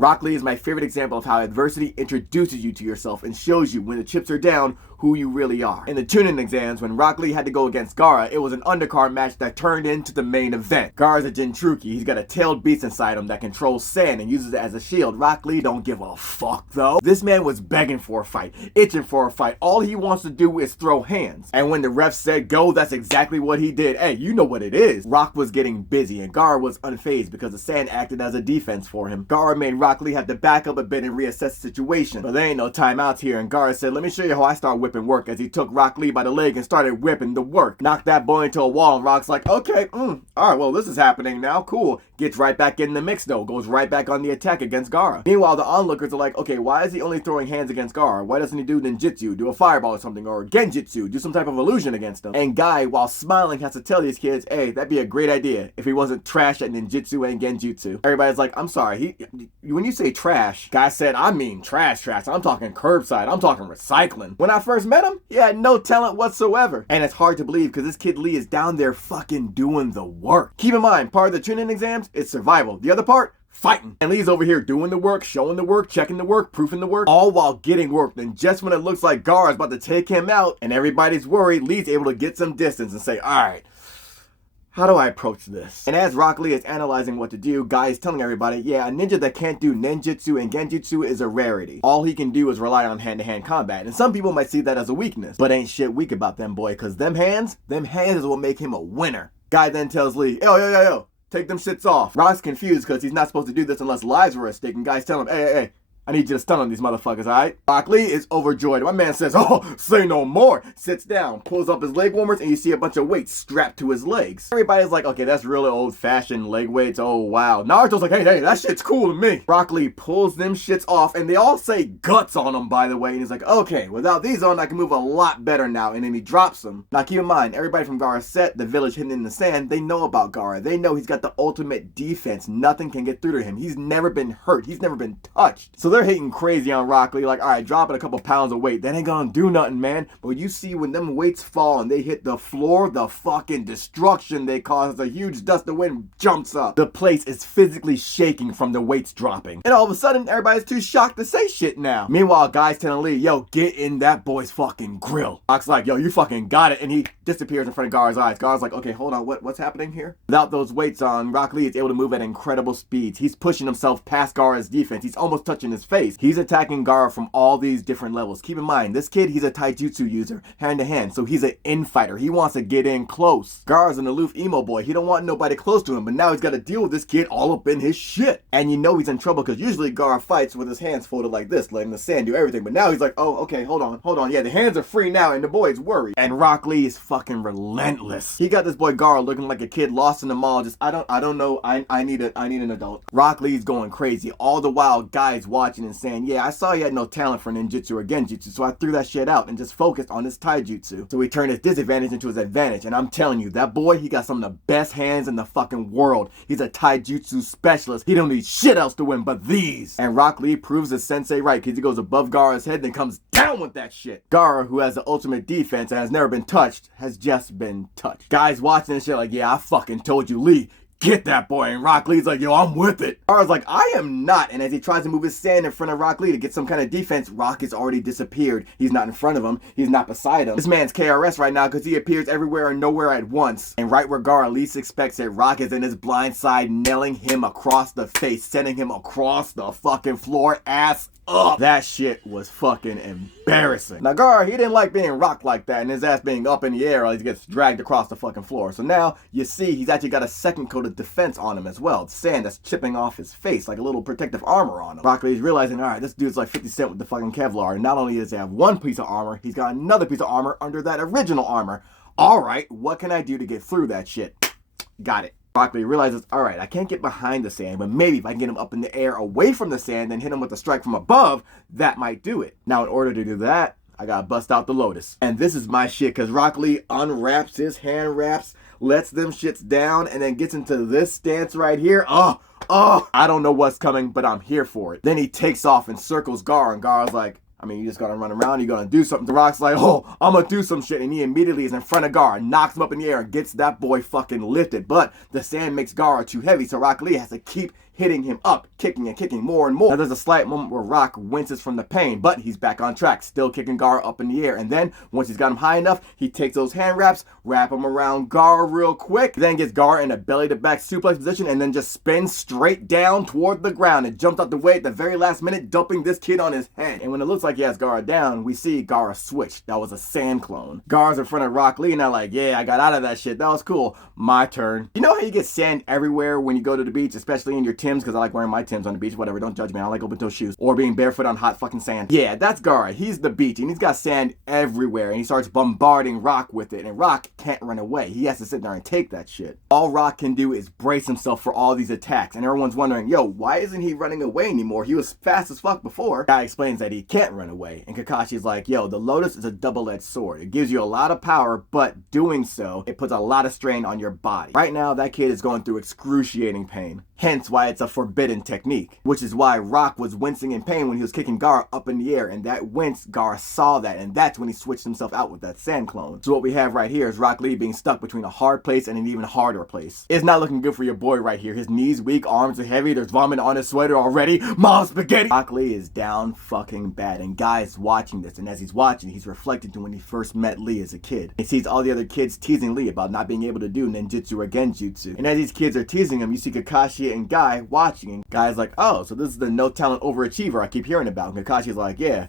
Rock Lee is my favorite example of how adversity introduces you to yourself and shows you when the chips are down who you really are. In the Chunin exams, when Rock Lee had to go against Gaara, it was an undercard match that turned into the main event. Gaara's a Jinchuriki. He's got a tailed beast inside him that controls sand and uses it as a shield. Rock Lee don't give a fuck though. This man was begging for a fight, itching for a fight. All he wants to do is throw hands. And when the ref said go, that's exactly what he did. Hey, you know what it is. Rock was getting busy and Gaara was unfazed because the sand acted as a defense for him. Gaara made Rock Lee have to back up a bit and reassess the situation. But there ain't no timeouts here, and Gaara said, let me show you how I start whipping work, as he took Rock Lee by the leg and started whipping the work. Knocked that boy into a wall, and Rock's like, okay, alright, well, this is happening now, cool. Gets right back in the mix though, goes right back on the attack against Gaara. Meanwhile, the onlookers are like, okay, why is he only throwing hands against Gaara? Why doesn't he do ninjutsu, do a fireball or something, or genjutsu, do some type of illusion against him? And Guy, while smiling, has to tell these kids, hey, that'd be a great idea if he wasn't trash at ninjutsu and genjutsu. Everybody's like, I'm sorry, when you say trash, Guy said, I mean trash. I'm talking curbside, I'm talking recycling. When I first met him, he had no talent whatsoever. And it's hard to believe because this kid Lee is down there fucking doing the work. Keep in mind, part of the Chunin exams is survival. The other part, fighting. And Lee's over here doing the work, showing the work, checking the work, proofing the work, all while getting worked. And just when it looks like Gaara's about to take him out and everybody's worried, Lee's able to get some distance and say, alright, how do I approach this? And as Rock Lee is analyzing what to do, Guy is telling everybody, yeah, a ninja that can't do ninjutsu and genjutsu is a rarity. All he can do is rely on hand-to-hand combat. And some people might see that as a weakness, but ain't shit weak about them, boy, because them hands is what make him a winner. Guy then tells Lee, yo, take them shits off. Rock's confused because he's not supposed to do this unless lives were at stake, and Guy's telling him, hey, I need you to stun on these motherfuckers, alright? Rock Lee is overjoyed. My man says, oh, say no more. Sits down, pulls up his leg warmers, and you see a bunch of weights strapped to his legs. Everybody's like, okay, that's really old-fashioned leg weights. Oh, wow. Naruto's like, hey, that shit's cool to me. Rock Lee pulls them shits off, and they all say guts on them, by the way. And he's like, okay, without these on, I can move a lot better now. And then he drops them. Now, keep in mind, everybody from Gaara's set, the village hidden in the sand, they know about Gaara. They know he's got the ultimate defense. Nothing can get through to him. He's never been hurt. He's never been touched. So they're hating crazy on Rock Lee, like, alright, dropping a couple pounds of weight, that ain't gonna do nothing, man. But you see when them weights fall and they hit the floor, the fucking destruction they cause, a huge dust of wind jumps up. The place is physically shaking from the weights dropping. And all of a sudden, everybody's too shocked to say shit now. Meanwhile, Guy's telling Lee, yo, get in that boy's fucking grill. Rock's like, yo, you fucking got it. And he disappears in front of Gaara's eyes. Gaara's like, okay, hold on, what's happening here? Without those weights on, Rock Lee is able to move at incredible speeds. He's pushing himself past Gaara's defense. He's almost touching his face. He's attacking Gaara from all these different levels. Keep in mind, this kid, he's a taijutsu user, hand to hand, so he's an infighter. He wants to get in close. Gaara's an aloof emo boy. He don't want nobody close to him, but now he's got to deal with this kid all up in his shit. And you know he's in trouble because usually Gaara fights with his hands folded like this, letting the sand do everything. But now he's like, oh, okay, hold on. Yeah, the hands are free now, and the boy's worried. And Rock Lee is fucking relentless. He got this boy Gaara looking like a kid lost in the mall. Just, I don't know. I need an adult. Rock Lee's going crazy. All the while, Guy's watching and saying, yeah, I saw you had no talent for ninjutsu or genjutsu, so I threw that shit out and just focused on his taijutsu. So he turned his disadvantage into his advantage. And I'm telling you, that boy, he got some of the best hands in the fucking world. He's a taijutsu specialist. He don't need shit else to win but these. And Rock Lee proves his sensei right because he goes above Gaara's head, then comes down with that shit. Gaara, who has the ultimate defense and has never been touched, has just been touched. Guys watching this shit like, yeah, I fucking told you, Lee. Get that boy. And Rock Lee's like, yo, I'm with it. Gaara's like, I am not. And as he tries to move his sand in front of Rock Lee to get some kind of defense, Rock has already disappeared. He's not in front of him. He's not beside him. This man's KRS right now because he appears everywhere and nowhere at once. And right where Gaara least expects it, Rock is in his blind side, nailing him across the face, sending him across the fucking floor, ass up. That shit was fucking embarrassing. Now Gaara, he didn't like being rocked like that and his ass being up in the air or he gets dragged across the fucking floor. So now you see he's actually got a second coat of defense on him as well. The sand that's chipping off his face like a little protective armor on him. Rock Lee's realizing, alright, this dude's like 50 Cent with the fucking Kevlar. And not only does he have one piece of armor, he's got another piece of armor under that original armor. Alright, what can I do to get through that shit? Got it. Rock Lee realizes, alright, I can't get behind the sand, but maybe if I can get him up in the air away from the sand and hit him with a strike from above, that might do it. Now, in order to do that, I gotta bust out the Lotus. And this is my shit, because Rock Lee unwraps his hand wraps, lets them shits down, and then gets into this stance right here. I don't know what's coming, but I'm here for it. Then he takes off and circles Gaara, and Gaara's like, I mean, you just gotta run around, you're gonna do something. The Rock's like, oh, I'm gonna do some shit. And he immediately is in front of Gaara, knocks him up in the air, and gets that boy fucking lifted. But the sand makes Gaara too heavy, so Rock Lee has to keep hitting him up, kicking and kicking more and more. Now there's a slight moment where Rock winces from the pain, but he's back on track, still kicking Gaara up in the air. And then, once he's got him high enough, he takes those hand wraps, wrap him around Gaara real quick, then gets Gaara in a belly-to-back suplex position, and then just spins straight down toward the ground and jumps out the way at the very last minute, dumping this kid on his head. And when it looks like he has Gaara down, we see Gaara switch. That was a sand clone. Gaara's in front of Rock Lee, and they're like, yeah, I got out of that shit. That was cool. My turn. You know how you get sand everywhere when you go to the beach, especially in your Timbs, because I like wearing my Timbs on the beach, whatever, don't judge me, I like open toe shoes, or being barefoot on hot fucking sand. Yeah, that's Gaara. He's the beach, and he's got sand everywhere, and he starts bombarding Rock with it, and Rock can't run away. He has to sit there and take that shit. All Rock can do is brace himself for all these attacks, and everyone's wondering, yo, why isn't he running away anymore? He was fast as fuck before. Guy explains that he can't run away, and Kakashi's like, yo, the Lotus is a double-edged sword. It gives you a lot of power, but doing so, it puts a lot of strain on your body. Right now, that kid is going through excruciating pain. Hence why it's a forbidden technique, which is why Rock was wincing in pain when he was kicking Gaara up in the air, and that wince, Gaara saw that, and that's when he switched himself out with that sand clone. So what we have right here is Rock Lee being stuck between a hard place and an even harder place. It's not looking good for your boy right here. His knees weak, arms are heavy, there's vomit on his sweater already. Mom spaghetti! Rock Lee is down fucking bad, and Guy is watching this, and as he's watching, he's reflecting to when he first met Lee as a kid. He sees all the other kids teasing Lee about not being able to do ninjutsu or genjutsu. And as these kids are teasing him, you see Kakashi and Guy watching, and Guy's like, oh, so this is the no-talent overachiever I keep hearing about. And Kakashi's like, yeah,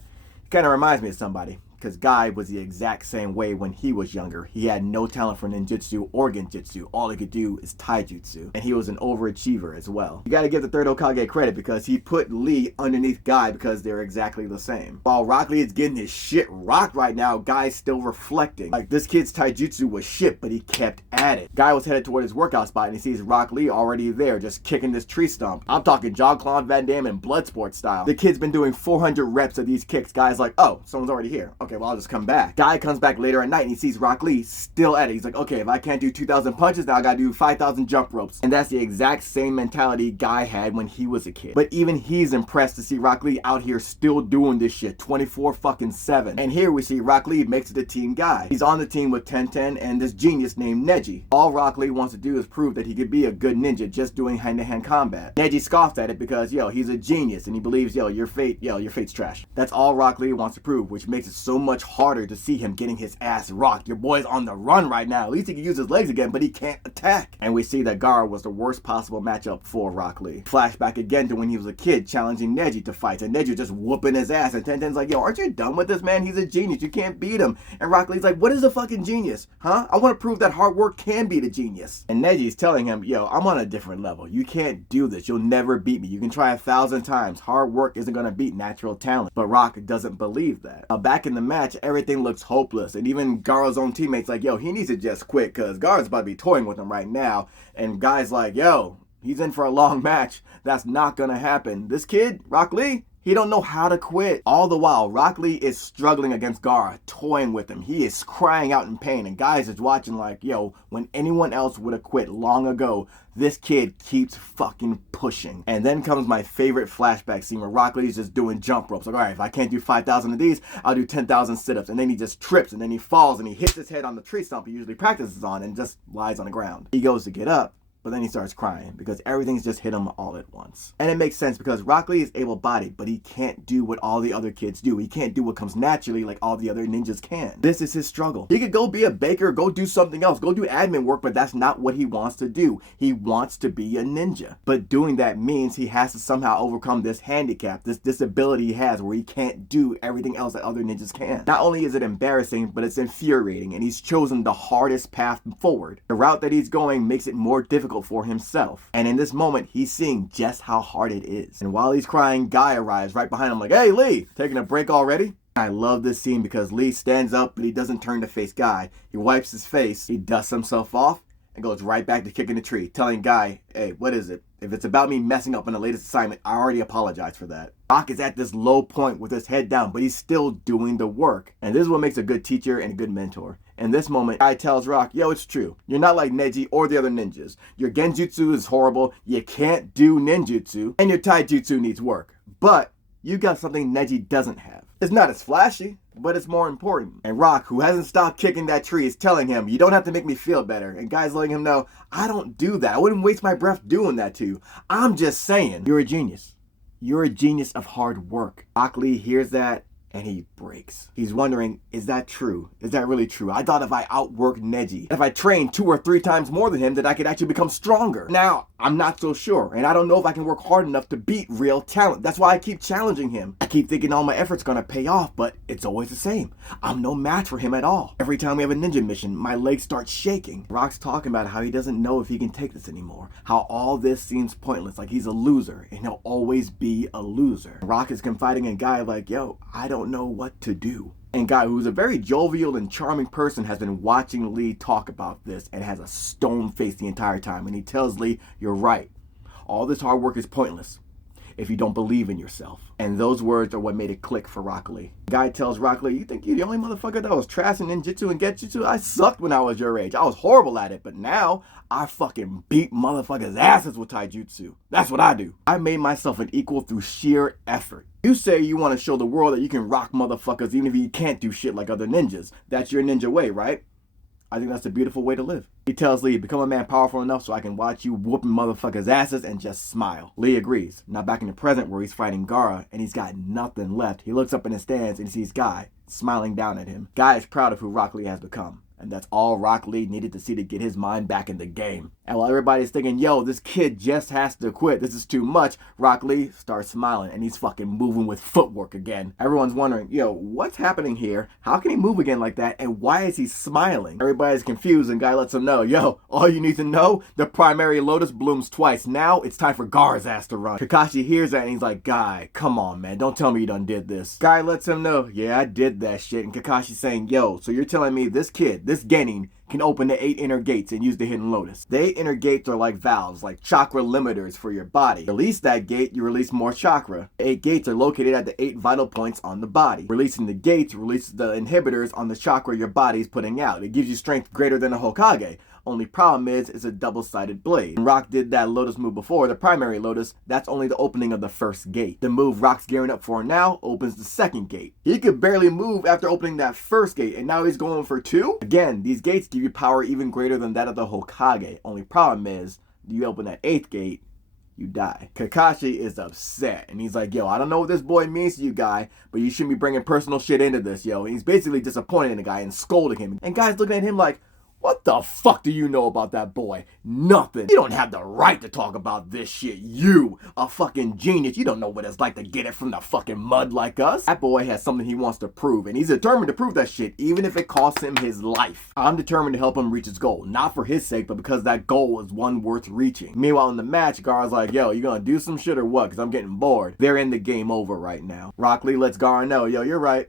kind of reminds me of somebody. Because Guy was the exact same way when he was younger. He had no talent for ninjutsu or genjutsu. All he could do is taijutsu. And he was an overachiever as well. You gotta give the third Hokage credit because he put Lee underneath Guy because they're exactly the same. While Rock Lee is getting his shit rocked right now, Guy's still reflecting. Like, this kid's taijutsu was shit, but he kept at it. Guy was headed toward his workout spot and he sees Rock Lee already there, just kicking this tree stump. I'm talking Jean-Claude Van Damme and Bloodsport style. The kid's been doing 400 reps of these kicks. Guy's like, oh, someone's already here. Okay, well, I'll just come back. Guy comes back later at night and he sees Rock Lee still at it. He's like, okay, if I can't do 2,000 punches, now I gotta do 5,000 jump ropes. And that's the exact same mentality Guy had when he was a kid. But even he's impressed to see Rock Lee out here still doing this shit 24/7. And here we see Rock Lee makes it to Team Guy. He's on the team with Tenten and this genius named Neji. All Rock Lee wants to do is prove that he could be a good ninja just doing hand-to-hand combat. Neji scoffs at it because, yo, he's a genius and he believes, your fate's trash. That's all Rock Lee wants to prove, which makes it so much harder to see him getting his ass rocked. Your boy's on the run right now. At least he can use his legs again, but he can't attack. And we see that Gaara was the worst possible matchup for Rock Lee. Flashback again to when he was a kid challenging Neji to fight, and Neji just whooping his ass, and Tenten's like, yo, aren't you done with this, man? He's a genius. You can't beat him. And Rock Lee's like, what is a fucking genius? Huh? I want to prove that hard work can beat a genius. And Neji's telling him, yo, I'm on a different level. You can't do this. You'll never beat me. You can try 1,000 times. Hard work isn't going to beat natural talent. But Rock doesn't believe that. Now, back in the match, everything looks hopeless. And even Gaara's own teammates like, yo, he needs to just quit because Gaara's about to be toying with him right now. And Guy's like, yo, he's in for a long match. That's not going to happen. This kid, Rock Lee, he don't know how to quit. All the while, Rock Lee is struggling against Gaara, toying with him. He is crying out in pain, and Guys is watching like, yo, when anyone else would have quit long ago, this kid keeps fucking pushing. And then comes my favorite flashback scene where Rock Lee's just doing jump ropes. Like, all right, if I can't do 5,000 of these, I'll do 10,000 sit-ups. And then he just trips, and then he falls, and he hits his head on the tree stump he usually practices on, and just lies on the ground. He goes to get up, but then he starts crying because everything's just hit him all at once. And it makes sense because Rock Lee is able-bodied, but he can't do what all the other kids do. He can't do what comes naturally like all the other ninjas can. This is his struggle. He could go be a baker, go do something else, go do admin work, but that's not what he wants to do. He wants to be a ninja. But doing that means he has to somehow overcome this handicap, this disability he has where he can't do everything else that other ninjas can. Not only is it embarrassing, but it's infuriating, and he's chosen the hardest path forward. The route that he's going makes it more difficult for himself. And in this moment, he's seeing just how hard it is. And while he's crying, Guy arrives right behind him like, hey, Lee, taking a break already? I love this scene because Lee stands up, but he doesn't turn to face Guy. He wipes his face, he dusts himself off, and goes right back to kicking the tree, telling Guy, hey, what is it? If it's about me messing up in the latest assignment, I already apologize for that. Rock is at this low point with his head down, but he's still doing the work. And this is what makes a good teacher and a good mentor. In this moment, Guy tells Rock, yo, it's true. You're not like Neji or the other ninjas. Your genjutsu is horrible, you can't do ninjutsu, and your taijutsu needs work. But you got something Neji doesn't have. It's not as flashy, but it's more important. And Rock, who hasn't stopped kicking that tree, is telling him, you don't have to make me feel better. And Guy's letting him know, I don't do that. I wouldn't waste my breath doing that to you. I'm just saying, you're a genius. You're a genius of hard work. Rock Lee hears that and he breaks. He's wondering, is that true? Is that really true? I thought if I outworked Neji, if I trained 2 or 3 times more than him, that I could actually become stronger. Now, I'm not so sure, and I don't know if I can work hard enough to beat real talent. That's why I keep challenging him. I keep thinking all my effort's gonna pay off, but it's always the same. I'm no match for him at all. Every time we have a ninja mission, my legs start shaking. Rock's talking about how he doesn't know if he can take this anymore. How all this seems pointless, like he's a loser, and he'll always be a loser. Rock is confiding in Guy like, yo, I don't know what to do. And Guy, who's a very jovial and charming person, has been watching Lee talk about this and has a stone face the entire time. And he tells Lee, you're right. All this hard work is pointless if you don't believe in yourself. And those words are what made it click for Rock Lee. Guy tells Rock Lee, you think you're the only motherfucker that was trash in ninjutsu and getjutsu? I sucked when I was your age. I was horrible at it, but now I fucking beat motherfuckers' asses with taijutsu. That's what I do. I made myself an equal through sheer effort. You say you want to show the world that you can rock motherfuckers even if you can't do shit like other ninjas. That's your ninja way, right? I think that's a beautiful way to live. He tells Lee, become a man powerful enough so I can watch you whooping motherfuckers' asses and just smile. Lee agrees. Now back in the present where he's fighting Gaara and he's got nothing left, he looks up in his stands and sees Guy smiling down at him. Guy is proud of who Rock Lee has become. And that's all Rock Lee needed to see to get his mind back in the game. And while everybody's thinking, yo, this kid just has to quit, this is too much, Rock Lee starts smiling and he's fucking moving with footwork again. Everyone's wondering, yo, what's happening here? How can he move again like that? And why is he smiling? Everybody's confused and Guy lets him know, yo, all you need to know, the primary lotus blooms twice. Now it's time for Gaara's ass to run. Kakashi hears that and he's like, Guy, come on, man, don't tell me you done did this. Guy lets him know, yeah, I did that shit. And Kakashi's saying, yo, so you're telling me this kid, this Genin, can open the 8 inner gates and use the hidden lotus. The 8 inner gates are like valves, like chakra limiters for your body. Release that gate, you release more chakra. The 8 gates are located at the 8 vital points on the body. Releasing the gates releases the inhibitors on the chakra your body's putting out. It gives you strength greater than a Hokage. Only problem is, it's a double-sided blade. When Rock did that lotus move before, the primary lotus, that's only the opening of the first gate. The move Rock's gearing up for now opens the second gate. He could barely move after opening that first gate, and now he's going for 2? Again, these gates give you power even greater than that of the Hokage. Only problem is, you open that 8th gate, you die. Kakashi is upset, and he's like, yo, I don't know what this boy means to you, Guy, but you shouldn't be bringing personal shit into this, yo. And he's basically disappointed in the guy and scolding him. And Guy's looking at him like, what the fuck do you know about that boy? Nothing. You don't have the right to talk about this shit. You, a fucking genius. You don't know what it's like to get it from the fucking mud like us. That boy has something he wants to prove, and he's determined to prove that shit, even if it costs him his life. I'm determined to help him reach his goal, not for his sake, but because that goal is one worth reaching. Meanwhile, in the match, Gaara's like, yo, you gonna do some shit or what? Because I'm getting bored. They're in the game over right now. Rock Lee lets Gaara know, yo, you're right.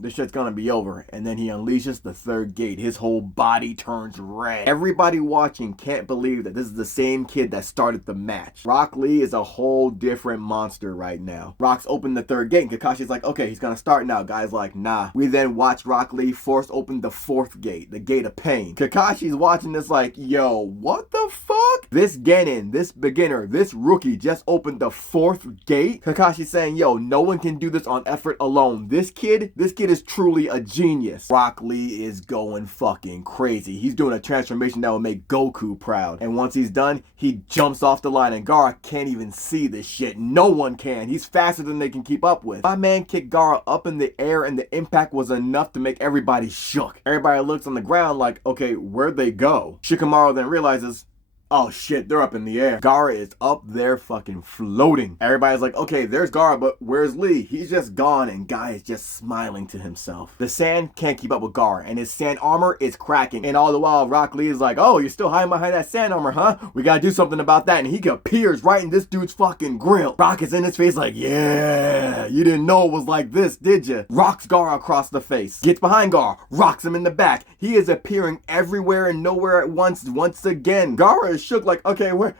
This shit's gonna be over. And then he unleashes the 3rd gate. His whole body turns red. Everybody watching can't believe that this is the same kid that started the match. Rock Lee is a whole different monster right now. Rock's opened the 3rd gate and Kakashi's like, okay, he's gonna start now. Guy's like, nah. We then watch Rock Lee force open the 4th gate, the gate of pain. Kakashi's watching this like, yo, what the fuck? This Genin, this beginner, this rookie just opened the 4th gate? Kakashi's saying, yo, no one can do this on effort alone. This kid is truly a genius. Rock Lee is going fucking crazy. He's doing a transformation that will make Goku proud. And once he's done, he jumps off the line and Gaara can't even see this shit. No one can. He's faster than they can keep up with. My man kicked Gaara up in the air and the impact was enough to make everybody shook. Everybody looks on the ground like, okay, where'd they go? Shikamaru then realizes, oh shit, they're up in the air. Gaara is up there fucking floating. Everybody's like, okay, there's Gaara, but where's Lee? He's just gone, and Guy is just smiling to himself. The sand can't keep up with Gaara, and his sand armor is cracking. And all the while, Rock Lee is like, oh, you're still hiding behind that sand armor, huh? We gotta do something about that. And he appears right in this dude's fucking grill. Rock is in his face like, yeah, you didn't know it was like this, did you? Rocks Gaara across the face. Gets behind Gaara, rocks him in the back. He is appearing everywhere and nowhere at once again. Gaara is shook like, okay, where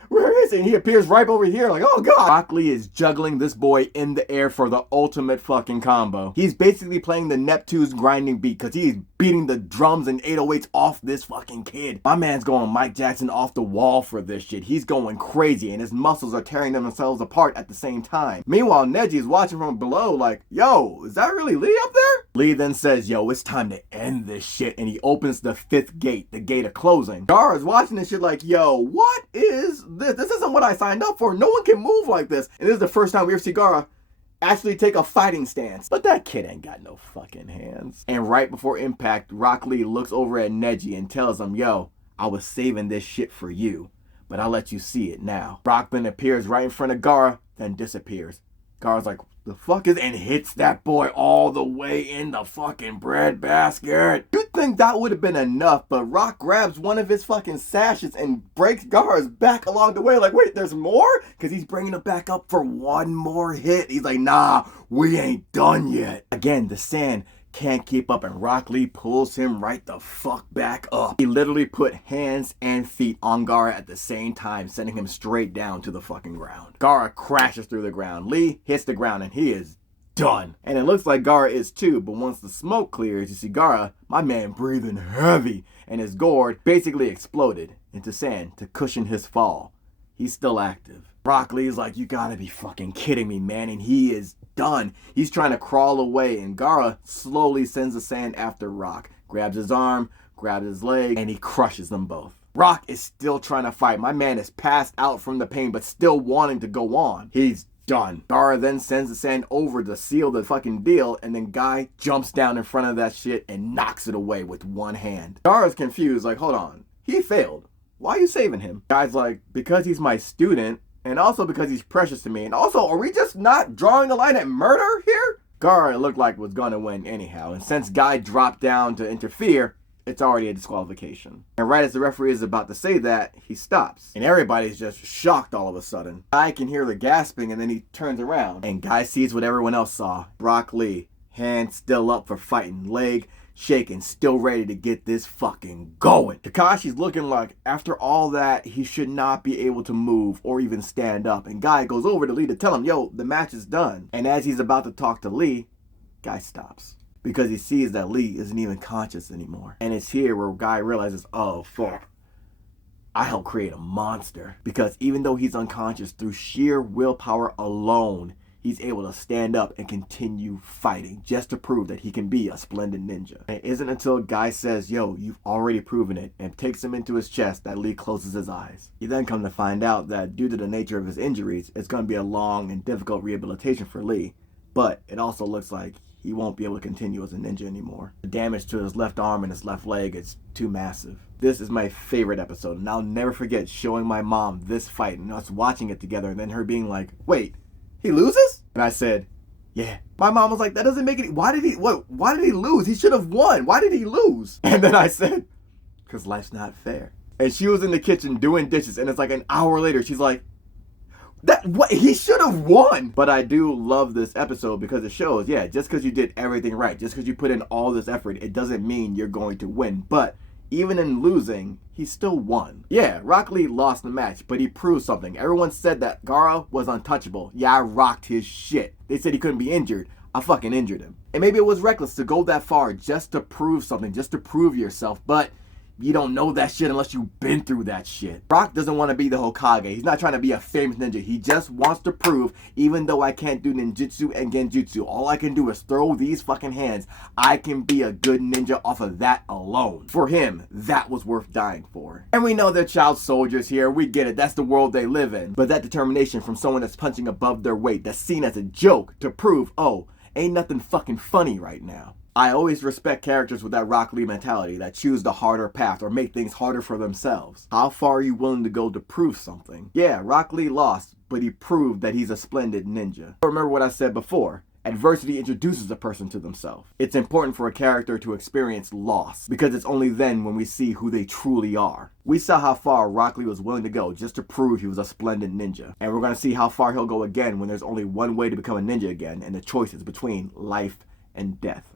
is he? And he appears right over here like, oh god. Rock Lee is juggling this boy in the air for the ultimate fucking combo. He's basically playing the Neptune's grinding beat because he's beating the drums and 808s off this fucking kid. My man's going Mike Jackson off the wall for this shit. He's going crazy and his muscles are tearing themselves apart at the same time. Meanwhile, Neji is watching from below like, yo, is that really Lee up there? Lee then says, yo, it's time to end this shit, and he opens the 5th gate, the gate of closing. Gaara's watching this shit like, yo, what is this? This isn't what I signed up for. No one can move like this. And this is the first time we ever see Gaara actually take a fighting stance. But that kid ain't got no fucking hands. And right before impact, Rock Lee looks over at Neji and tells him, yo, I was saving this shit for you, but I'll let you see it now. Rock then appears right in front of Gaara, then disappears. Gaara's like, the fuck is, and hits that boy all the way in the fucking breadbasket. You'd think that would have been enough, but Rock grabs one of his fucking sashes and breaks Gaara's back along the way. Like, wait, there's more? Because he's bringing him back up for one more hit. He's like, nah, we ain't done yet. Again, the sand can't keep up and Rock Lee pulls him right the fuck back up. He literally put hands and feet on Gaara at the same time, sending him straight down to the fucking ground. Gaara crashes through the ground. Lee hits the ground and he is done. And it looks like Gaara is too, but once the smoke clears, you see Gaara, my man, breathing heavy, and his gourd basically exploded into sand to cushion his fall. He's still active. Rock Lee's like, you gotta be fucking kidding me, man, and he is done. He's trying to crawl away, and Gaara slowly sends the sand after Rock, grabs his arm, grabs his leg, and he crushes them both. Rock is still trying to fight. My man is passed out from the pain, but still wanting to go on. He's done. Gaara then sends the sand over to seal the fucking deal, and then Guy jumps down in front of that shit and knocks it away with one hand. Gaara's confused, like, hold on, he failed. Why are you saving him? Guy's like, because he's my student, and also because he's precious to me, and also, are we just not drawing the line at murder here? Gaara looked like was gonna win anyhow, and since Guy dropped down to interfere, it's already a disqualification. And right as the referee is about to say that, he stops. And everybody's just shocked all of a sudden. Guy can hear the gasping, and then he turns around, and Guy sees what everyone else saw. Rock Lee, hands still up for fighting, leg shaking, still ready to get this fucking going. Kakashi's looking like, after all that, he should not be able to move or even stand up. And Guy goes over to Lee to tell him, yo, the match is done. And as he's about to talk to Lee, Guy stops. Because he sees that Lee isn't even conscious anymore. And it's here where Guy realizes, oh, fuck, I helped create a monster. Because even though he's unconscious, through sheer willpower alone, he's able to stand up and continue fighting just to prove that he can be a splendid ninja. And it isn't until Guy says, yo, you've already proven it, and takes him into his chest that Lee closes his eyes. You then come to find out that due to the nature of his injuries, it's going to be a long and difficult rehabilitation for Lee. But it also looks like he won't be able to continue as a ninja anymore. The damage to his left arm and his left leg is too massive. This is my favorite episode, and I'll never forget showing my mom this fight and us watching it together, and then her being like, wait, he loses? And I said, yeah. My mom was like, that doesn't make any, why did he lose? He should have won. Why did he lose? And then I said, because life's not fair. And she was in the kitchen doing dishes, and it's like an hour later, she's like, he should have won. But I do love this episode because it shows, yeah, just because you did everything right, just because you put in all this effort, it doesn't mean you're going to win. But even in losing, he still won. Yeah, Rock Lee lost the match, but he proved something. Everyone said that Gaara was untouchable. Yeah, I rocked his shit. They said he couldn't be injured. I fucking injured him. And maybe it was reckless to go that far just to prove something, just to prove yourself, but you don't know that shit unless you've been through that shit. Rock doesn't want to be the Hokage. He's not trying to be a famous ninja. He just wants to prove, even though I can't do ninjutsu and genjutsu, all I can do is throw these fucking hands. I can be a good ninja off of that alone. For him, that was worth dying for. And we know they're child soldiers here. We get it. That's the world they live in. But that determination from someone that's punching above their weight, that's seen as a joke, to prove, oh, ain't nothing fucking funny right now. I always respect characters with that Rock Lee mentality that choose the harder path or make things harder for themselves. How far are you willing to go to prove something? Yeah, Rock Lee lost, but he proved that he's a splendid ninja. Remember what I said before. Adversity introduces a person to themselves. It's important for a character to experience loss, because it's only then when we see who they truly are. We saw how far Rock Lee was willing to go just to prove he was a splendid ninja. And we're going to see how far he'll go again when there's only one way to become a ninja again, and the choice is between life and death.